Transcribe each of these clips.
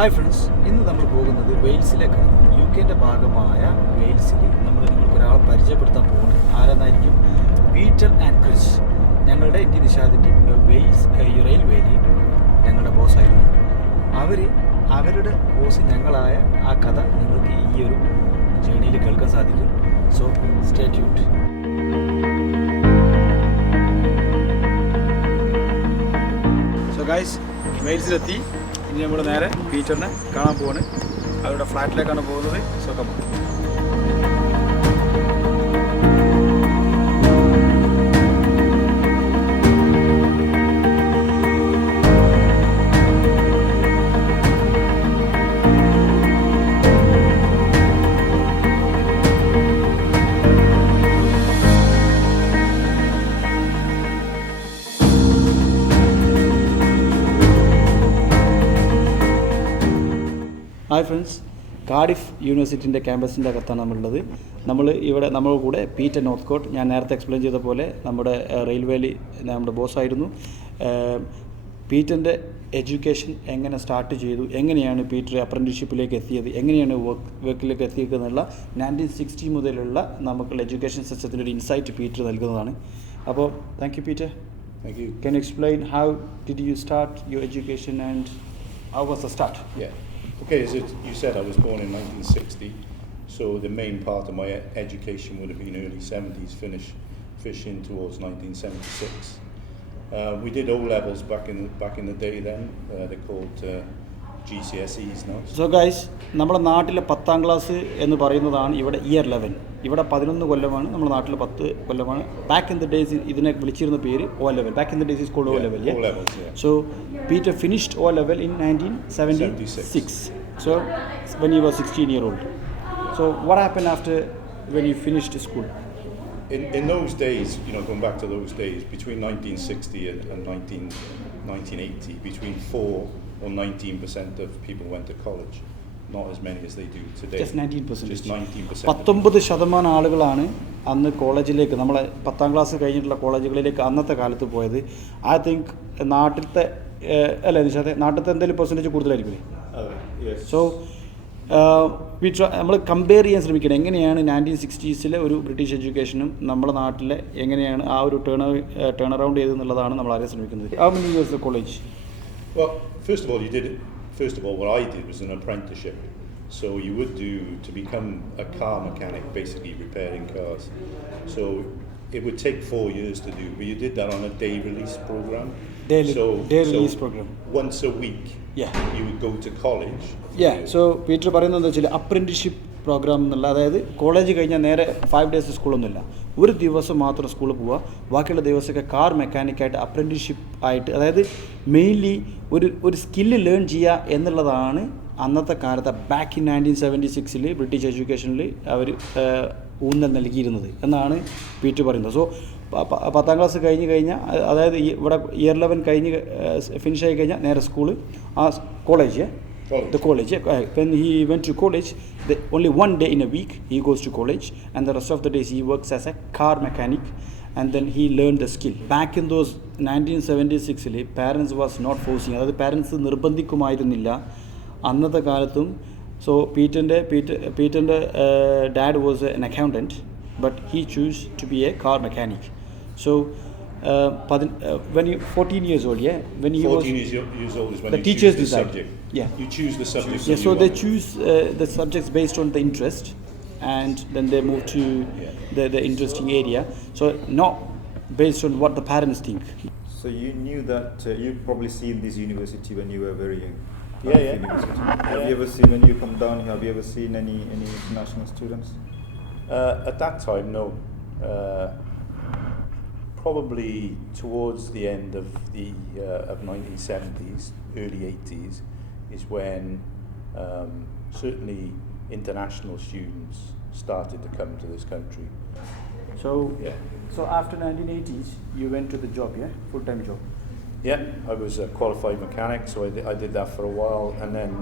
Hi friends, ഇന്ന് നമ്മൾ പോകുന്നത് വെയിൽസിലേക്കാണ്. UK ഭാഗമായ വെയിൽസിൽ നമ്മൾ നിങ്ങൾക്ക് ഒരാളെ പരിചയപ്പെടുത്താൻ പോകുന്നത് ആരെന്നായിരിക്കും? Peter and Chris. ഞങ്ങളുടെ ഇന്ത്യ നിഷാദിൻ്റെ വെയിൽസ് റെയിൽവേയിൽ ഞങ്ങളുടെ ബോസായിരുന്നു. അവരുടെ ബോസ് ഞങ്ങളായ ആ കഥ നിങ്ങൾക്ക് ഈ ഒരു ജേണിയിൽ കേൾക്കാൻ സാധിക്കും. So stay tuned. So guys, വെയിൽസിലെത്തി. ഇനി നമ്മൾ നേരെ പീറ്ററിനെ കാണാൻ പോവാണ്. അവരുടെ ഫ്ലാറ്റിലേക്കാണ് പോകുന്നത്. So come. Hi friends, Cardiff യൂണിവേഴ്സിറ്റിൻ്റെ ക്യാമ്പസിൻ്റെ അകത്താണ് നമ്മളുള്ളത്. നമ്മൾ കൂടെ പീറ്റർ നോർത്ത്. ഞാൻ നേരത്തെ എക്സ്പ്ലെയിൻ ചെയ്ത പോലെ നമ്മുടെ റെയിൽവേയിൽ നമ്മുടെ ബോസായിരുന്നു. പീറ്ററിൻ്റെ എഡ്യൂക്കേഷൻ എങ്ങനെ സ്റ്റാർട്ട് ചെയ്തു, എങ്ങനെയാണ് പീറ്റർ അപ്രൻറ്റീസ്ഷിപ്പിലേക്ക് എത്തിയത്, എങ്ങനെയാണ് വർക്കിലേക്ക് എത്തിയത് എന്നുള്ള 1960 മുതലുള്ള നമുക്കുള്ള എഡ്യൂക്കേഷൻ സിസ്റ്റത്തിൻ്റെ ഒരു ഇൻസൈറ്റ് പീറ്റർ നൽകുന്നതാണ്. അപ്പോൾ thank you Peter. Thank you. Can you explain how did you start your education and how was the start? Yeah. Okay, as you said, I was born in 1960, so the main part of my education would have been early 70s, finishing towards 1976. We did O-levels back in the day then. They're called GCSEs now. So guys, നമ്മുടെ നാട്ടിലെ 10ാം ക്ലാസ് എന്ന് പറയുന്നതാണ് ഇവിടെ ഇയർ 11. ഇവിടെ 11 കൊല്ലമാണ്, നമ്മുടെ നാട്ടിൽ 10 കൊല്ലമാണ്. ബാക്ക് ഇൻ ദ ഡേയ്സ് ഇതിനെ വിളിച്ചിരുന്ന പേര് O-level. Back in the days is called O-level. Yeah, O-levels, yeah. So Peter finished O-level in 1976. So when you were 16-year-old. So what happened after when you finished school? In those days, going back to those days, between 1960 and 1980, between 4 or 19% of people went to college. Not as many as they do today. Just 19%. Just 19%. 19% ആളുകളാണ് അന്ന് കോളേജിലേക്ക്, നമ്മളെ 10ാം ക്ലാസ് കഴിഞ്ഞിട്ടുള്ള കോളേജുകളിലേക്ക് അന്നത്തെ കാലത്ത് പോയത്. ഐ തിങ്ക് നാട്ടിലത്തെ അല്ലേ നിഷാദേ, നാട്ടിലത്തെ എന്തെങ്കിലും പെർസെൻറ്റേജ് കൂടുതലായിരിക്കും. സോ നമ്മൾ കമ്പയർ ചെയ്യാൻ ശ്രമിക്കണം എങ്ങനെയാണ് 1960s ഒരു ബ്രിട്ടീഷ് എഡ്യൂക്കേഷനും നമ്മുടെ നാട്ടിലെ എങ്ങനെയാണ് ആ ഒരു ടേൺ അറൗണ്ട് ചെയ്തെന്നുള്ളതാണ് നമ്മൾ അറിയാൻ ശ്രമിക്കുന്നത്. How many years the college? Well, first of all, what I did was an apprenticeship. So you would do to become a car mechanic, basically repairing cars. So it would take 4 years to do, but you did that on a day release program. Day release program. Once a week, yeah, you would go to college. Yeah. So Peter പറയുന്നത് എന്താ വെച്ചാൽ അപ്രൻറ്റിസ്ഷിപ്പ് പ്രോഗ്രാം എന്നുള്ള, അതായത് കോളേജ് കഴിഞ്ഞാൽ നേരെ 5 days സ്കൂളൊന്നുമില്ല, ഒരു ദിവസം മാത്രം സ്കൂളിൽ പോവുക, ബാക്കിയുള്ള ദിവസമൊക്കെ കാർ മെക്കാനിക്കായിട്ട് അപ്രൻറ്റിസ്ഷിപ്പ് ആയിട്ട്, അതായത് മെയിൻലി ഒരു സ്കില്ല് ലേൺ ചെയ്യുക എന്നുള്ളതാണ് അന്നത്തെ കാലത്ത് ബാക്ക് ഇൻ 1976 ബ്രിട്ടീഷ് എഡ്യൂക്കേഷനിൽ അവർ ഊന്നൽ നൽകിയിരുന്നത് എന്നാണ് പീറ്റർ പറയുന്നത്. സോ 10ാം ക്ലാസ് കഴിഞ്ഞ് കഴിഞ്ഞാൽ, അതായത് ഇവിടെ ഇയർ 11 കഴിഞ്ഞ് ഫിനിഷ് ആയി കഴിഞ്ഞാൽ നേരെ സ്കൂള്, ആ college, the college. When he went to college, only 1 day in a week he goes to college, and the rest of the days he works as a car mechanic, and then he learned the skill. Back in those 1976 parents was not forcing, അതായത് parents നിർബന്ധിക്കുമായിരുന്നില്ല അന്നത്തെ കാലത്തും. So പീറ്ററിൻ്റെ dad was an accountant, but he chose to be a car mechanic. So when you 14 years old, yeah, when he 14 was years old is when the you teachers choose the decide. subject. Yeah, you choose the subject. yeah, so they choose the subjects based on the interest, and then they move to the interesting area, so not based on what the parents think. So you knew that you've probably seen this university when you were very young. Yeah. Have you ever seen, when you come down here, have you ever seen any international students? At that time, no. Probably towards the end of the 1970s, early 80s, is when certainly international students started to come to this country. So after 1980s, you went to the job, yeah, full-time job. Yeah, I was a qualified mechanic, so I did that for a while, and then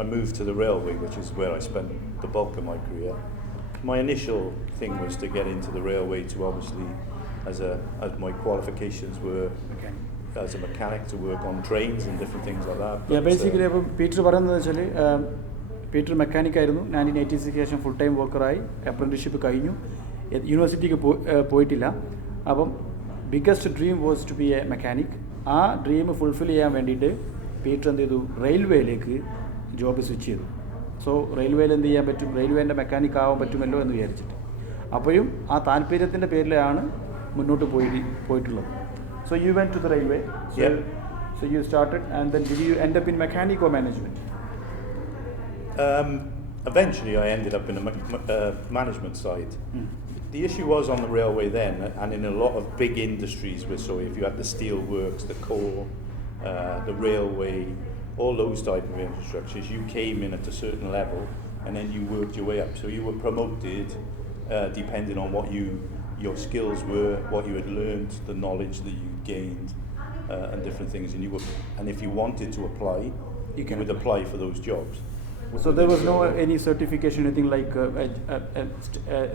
I moved to the railway, which is where I spent the bulk of my career. My initial thing was to get into the railway to obviously, as my qualifications were as a mechanic to work on trains and different things like that. Yeah, basically അപ്പം പീറ്റർ പറയുന്നത് വെച്ചാൽ പീറ്റർ മെക്കാനിക്കായിരുന്നു 1986 ശേഷം full time വർക്കറായി അപ്രന്റീസ്ഷിപ്പ് കഴിഞ്ഞു യൂണിവേഴ്സിറ്റിക്ക് പോയിട്ടില്ല അപ്പം biggest dream was to be a mechanic ആ ഡ്രീം ഫുൾഫിൽ ചെയ്യാൻ വേണ്ടിയിട്ട് പീറ്റർ എന്ത് ചെയ്തു റെയിൽവേയിലേക്ക് ജോബ് സ്വിച്ച് ചെയ്തു സോ റെയിൽവേയിൽ എന്ത് ചെയ്യാൻ പറ്റും റെയിൽവേൻ്റെ മെക്കാനിക് ആവാൻ പറ്റുമല്ലോ എന്ന് വിചാരിച്ചിട്ട് അപ്പോഴും ആ താല്പര്യത്തിൻ്റെ പേരിലാണ് മുന്നോട്ട് പോയിട്ടുള്ളത് so you went to the railway so you started and then did you end up in mechanic or management? Eventually I ended up in the management side. The issue was on the railway then, and in a lot of big industries, so if you had the steel works, the core, the railway, all those type of infrastructures, you came in at a certain level and then you worked your way up. So you were promoted depending on what your skills were, what you had learned, the knowledge that you gained, and different things. And if you wanted to apply, you would apply for those jobs. So there was no any certification, anything like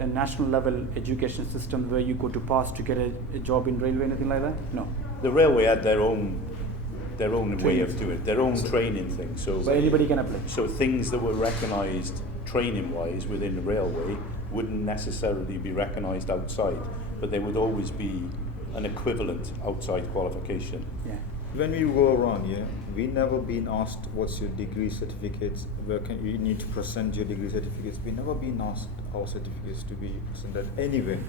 a national level education system where you go to pass to get a job in railway, anything like that? No. The railway had their own way of doing it, their own training thing. So anybody can apply. So things that were recognised training-wise within the railway wouldn't necessarily be recognised outside, but there would always be an equivalent outside qualification. Yeah. When we go around here, we never been asked what's your degree certificates, where can you need to present your degree certificates. We never been asked our certificates to be presented anywhere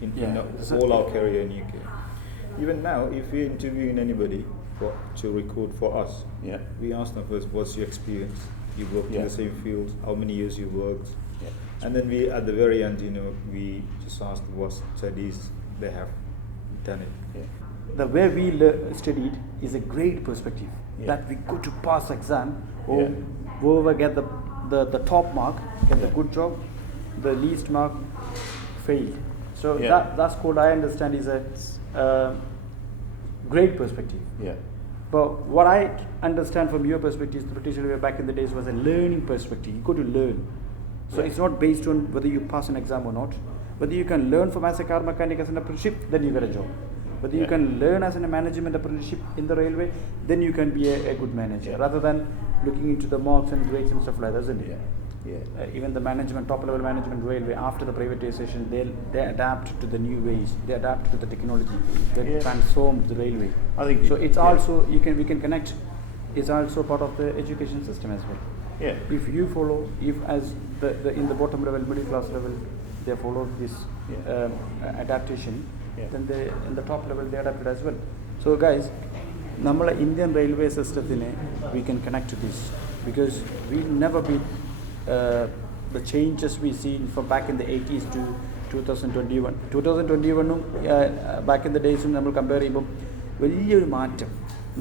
in all our career in UK. Even now, if we're interviewing anybody to recruit for us, we ask them first, what's your experience? You worked in the same field, how many years you worked? And then we, at the very end, we just ask what studies they have done it. The way we studied is a great perspective. That we go to pass exam, or whoever get the top mark, get the good job, the least mark failed. So that's what I understand is a great perspective. But what I understand from your perspective, the British Railway back in the days was a learning perspective. You go to learn. So it's not based on whether you pass an exam or not. Whether you can learn from as a car mechanic as an apprenticeship, then you get a job. Whether you can learn as a management apprenticeship in the railway, then you can be a good manager. Rather than looking into the marks and grades and stuff like that, isn't it? Even the management, top level management railway, after the privatization, they adapt to the new ways. They adapt to the technology. They transformed the railway. I think so. It's also we can connect. It's also part of the education system as well. If you follow, if as the in the bottom level, middle class level, they follow this adaptation, then they in the top level they adapted as well. So guys, namala Indian railway system we can connect to this because we never be the changes we seen from back in the 80s to 2021. 2021 back in the days നമ്മൾ കമ്പയർ ചെയ്യുമ്പോൾ വലിയൊരു മാറ്റം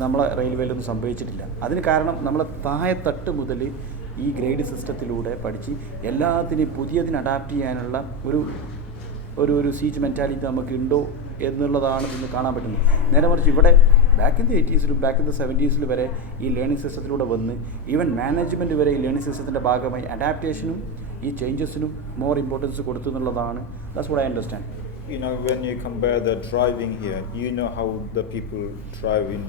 നമ്മളെ റെയിൽവേയിലൊന്നും സംഭവിച്ചിട്ടില്ല. അതിന് കാരണം നമ്മളെ താഴെത്തട്ട് മുതൽ ഈ ഗ്രേഡ് സിസ്റ്റത്തിലൂടെ പഠിച്ച് എല്ലാത്തിനെയും പുതിയതിന് അഡാപ്റ്റ് ചെയ്യാനുള്ള ഒരു സീച്ച് മെൻറ്റാലിറ്റി നമുക്ക് ഉണ്ടോ എന്നുള്ളതാണ് ഇന്ന് കാണാൻ പറ്റുന്നത്. നേരെ മറിച്ച് ഇവിടെ back in the 80s back in the 70s വരെ ഈ ലേണിംഗ് സിസ്റ്റത്തിലൂടെ വന്ന് ഈവൻ മാനേജ്മെൻറ്റ് വരെ ഈ ലേണിംഗ് സിസ്റ്റത്തിൻ്റെ ഭാഗമായി അഡാപ്റ്റേഷനും ഈ ചേഞ്ചസിനും മോർ ഇമ്പോർട്ടൻസ് കൊടുത്തു എന്നുള്ളതാണ്. That's what I understand. When you compare the driving here, how the people driving.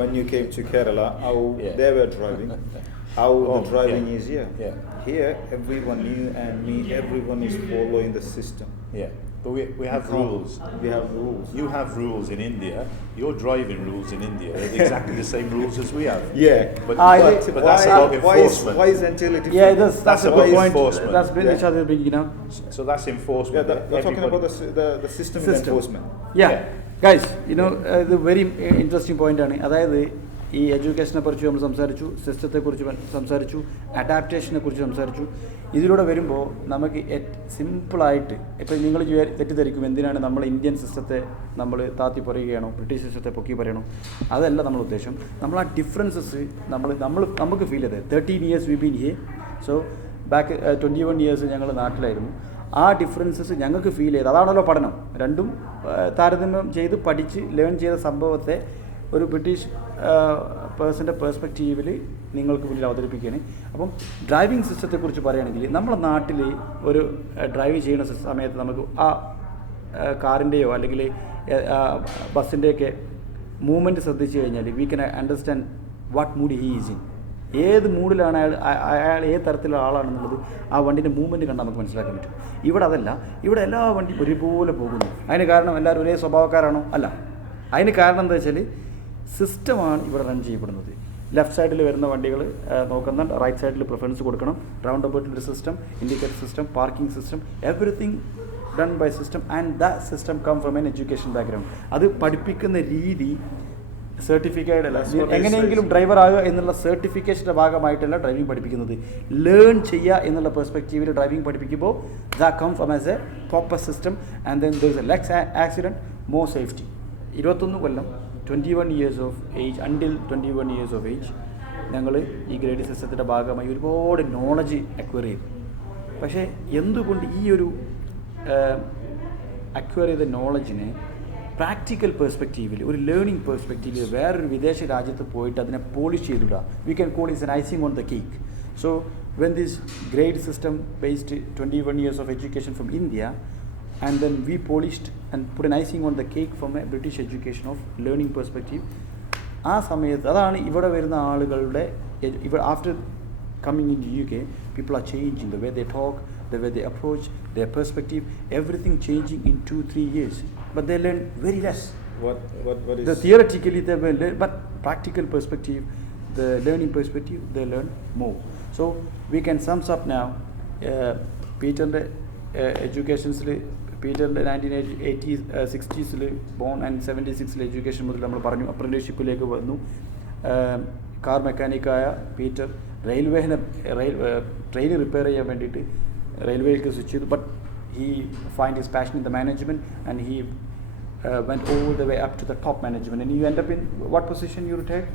When you came to Kerala, how they were driving, how the driving is here. Here, everyone knew and me, everyone is following the system. But we have rules. We have rules. You have rules in India. Your driving rules in India are exactly the same rules as we have. But that's about enforcement. Why is until it different? That's a good point. That's been each other big, So that's enforcement. We're talking about the system enforcement. Guys, the very interesting point ആണ്. അതായത് ഈ എഡ്യൂക്കേഷനെ കുറിച്ച് നമ്മൾ സംസാരിച്ചു, സിസ്റ്റത്തെക്കുറിച്ച് സംസാരിച്ചു, അഡാപ്റ്റേഷനെ കുറിച്ച് സംസാരിച്ചു. ഇതിലൂടെ വരുമ്പോൾ നമുക്ക് സിമ്പിളായിട്ട് ഇപ്പോൾ നിങ്ങൾ തെറ്റിദ്ധരിക്കും എന്തിനാണ് നമ്മൾ ഇന്ത്യൻ സിസ്റ്റത്തെ നമ്മൾ താത്തി പറയുകയാണോ ബ്രിട്ടീഷ് സിസ്റ്റത്തെ പൊക്കി പറയണോ, അതല്ല നമ്മൾ ഉദ്ദേശം. നമ്മൾ ആ ഡിഫറൻസസ് നമുക്ക് ഫീൽ ചെയ്തത് 13 years V been here. So back 21 years ഞങ്ങൾ നാട്ടിലായിരുന്നു. ആ ഡിഫറൻസസ് ഞങ്ങൾക്ക് ഫീൽ ചെയ്ത് അതാണല്ലോ പഠനം. രണ്ടും താരതമ്യം ചെയ്ത് പഠിച്ച് ലേൺ ചെയ്ത സംഭവത്തെ ഒരു ബ്രിട്ടീഷ് പേഴ്സൻ്റെ പെർസ്പെക്റ്റീവിൽ നിങ്ങൾക്ക് മുന്നിൽ അവതരിപ്പിക്കുകയാണ്. അപ്പം ഡ്രൈവിംഗ് സിസ്റ്റത്തെക്കുറിച്ച് പറയുകയാണെങ്കിൽ നമ്മുടെ നാട്ടിൽ ഒരു ഡ്രൈവ് ചെയ്യുന്ന സമയത്ത് നമുക്ക് ആ കാറിൻ്റെയോ അല്ലെങ്കിൽ ബസ്സിൻ്റെയൊക്കെ മൂവ്മെൻറ്റ് ശ്രദ്ധിച്ചു കഴിഞ്ഞാൽ we can understand what mood he is in. ഏത് മൂഡിലാണ് അയാൾ ഏത് തരത്തിലുള്ള ആളാണെന്നുള്ളത് ആ വണ്ടിൻ്റെ മൂവ്മെൻറ്റ് കണ്ടാൽ നമുക്ക് മനസ്സിലാക്കാൻ പറ്റും. ഇവിടെ അതല്ല, ഇവിടെ എല്ലാ വണ്ടിയും ഒരുപോലെ പോകുന്നു. അതിന് കാരണം എല്ലാവരും ഒരേ സ്വഭാവക്കാരാണോ? അല്ല. അതിന് കാരണം എന്താ വെച്ചാൽ സിസ്റ്റമാണ് ഇവിടെ റൺ ചെയ്യപ്പെടുന്നത്. ലെഫ്റ്റ് സൈഡിൽ വരുന്ന വണ്ടികൾ നോക്കുന്നുണ്ട്, റൈറ്റ് സൈഡിൽ പ്രിഫറൻസ് കൊടുക്കണം, റൗണ്ട് അബൌട്ടിൻ്റെ system, indicator system, parking system, everything done by system and the system come from an education background. അത് പഠിപ്പിക്കുന്ന രീതി സർട്ടിഫിക്കൈഡ് അല്ല, എങ്ങനെയെങ്കിലും ഡ്രൈവർ ആകുക എന്നുള്ള സർട്ടിഫിക്കേഷൻ്റെ ഭാഗമായിട്ടല്ല ഡ്രൈവിംഗ് പഠിപ്പിക്കുന്നത്. ലേൺ ചെയ്യുക എന്നുള്ള പെർസ്പെക്റ്റീവിൽ ഡ്രൈവിംഗ് പഠിപ്പിക്കുമ്പോൾ the come from as a proper system and then there is a less accident, more safety. 21 കൊല്ലം 21 years of age, until 21 years of age ഞങ്ങൾ ഈ ഗ്രേഡ് സിസ്റ്റത്തിൻ്റെ ഭാഗമായി ഒരുപാട് നോളജ് അക്വയർ ചെയ്തു. പക്ഷേ എന്തുകൊണ്ട് ഈ ഒരു അക്വയർ ചെയ്ത നോളജിനെ പ്രാക്ടിക്കൽ പെർസ്പെക്റ്റീവിൽ, ഒരു ലേണിംഗ് പെർസ്പെക്റ്റീവിൽ വേറൊരു വിദേശ രാജ്യത്ത് പോയിട്ട് അതിനെ പോളിഷ് ചെയ്തിടുക, we can call is an icing on the cake. So when this grade system based 21 years of education from India, and then we polished and put an icing on the cake from a British education of learning perspective. ആ സമയത്ത് അതാണ് ഇവിടെ വരുന്ന ആളുകളുടെ after coming in UK, people are changing the way they talk, the way they approach, their perspective, everything changing in 2-3 years, but they learn very less. What is the theoretically they will learn, but practical perspective, the learning perspective, they learn more. So we can sums up now Peter's educationsil, പീറ്ററിൻ്റെ 1960s born and 76 education മുതൽ നമ്മൾ പറഞ്ഞു അപ്രന്റീസ്ഷിപ്പിലേക്ക് വന്നു. Car മെക്കാനിക്കായ Peter train repair ചെയ്യാൻ വേണ്ടിയിട്ട് റെയിൽവേയിലേക്ക് സ്വിച്ച് ചെയ്തു. But he find his passion in the management and he went all the way up to the top management. And you end up in what position you retired?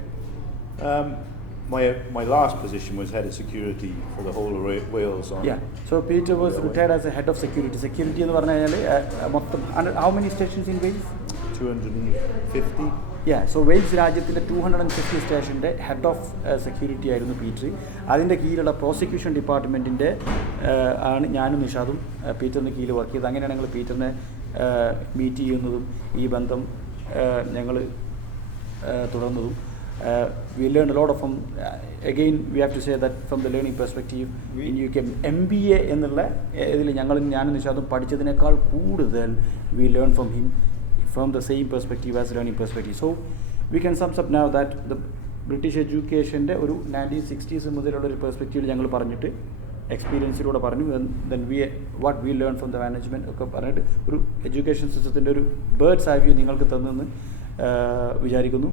My last position was head of security for the whole of Wales. Yeah. So Peter was retired as a head of security. Security എന്ന് പറഞ്ഞു കഴിഞ്ഞാൽ മൊത്തം how many stations in Wales? 250. Yeah. So Wales രാജ്യത്തിൻ്റെ 250 സ്റ്റേഷൻ്റെ head of security ആയിരുന്നു പീറ്റർ. അതിൻ്റെ കീഴിലുള്ള പ്രോസിക്യൂഷൻ ഡിപ്പാർട്ട്മെൻറ്റിൻ്റെ ആണ് ഞാനും നിഷാദും പീറ്ററിന് കീഴിൽ വർക്ക് ചെയ്തത്. അങ്ങനെയാണ് ഞങ്ങൾ പീറ്ററിനെ മീറ്റ് ചെയ്യുന്നതും ഈ ബന്ധം ഞങ്ങൾ തുടർന്നതും. We learned a lot from again we have to say that from the learning perspective in UK MBA എന്നുള്ള ഇതിൽ ഞാനും നിഷാദും പഠിച്ചതിനേക്കാൾ കൂടുതൽ we learn from him from the same perspective as learning perspective. So we can sum up now that the British educationൻ്റെ ഒരു 1960s മുതലുള്ള ഒരു പെർസ്പെക്റ്റീവിൽ ഞങ്ങൾ പറഞ്ഞിട്ട് എക്സ്പീരിയൻസിലൂടെ പറഞ്ഞു. then what we learn from the management ഒക്കെ പറഞ്ഞിട്ട് ഒരു എഡ്യൂക്കേഷൻ സിസ്റ്റത്തിൻ്റെ ഒരു ബേർഡ്സ് ഐ വ്യൂ നിങ്ങൾക്ക് തന്നെന്ന് വിചാരിക്കുന്നു.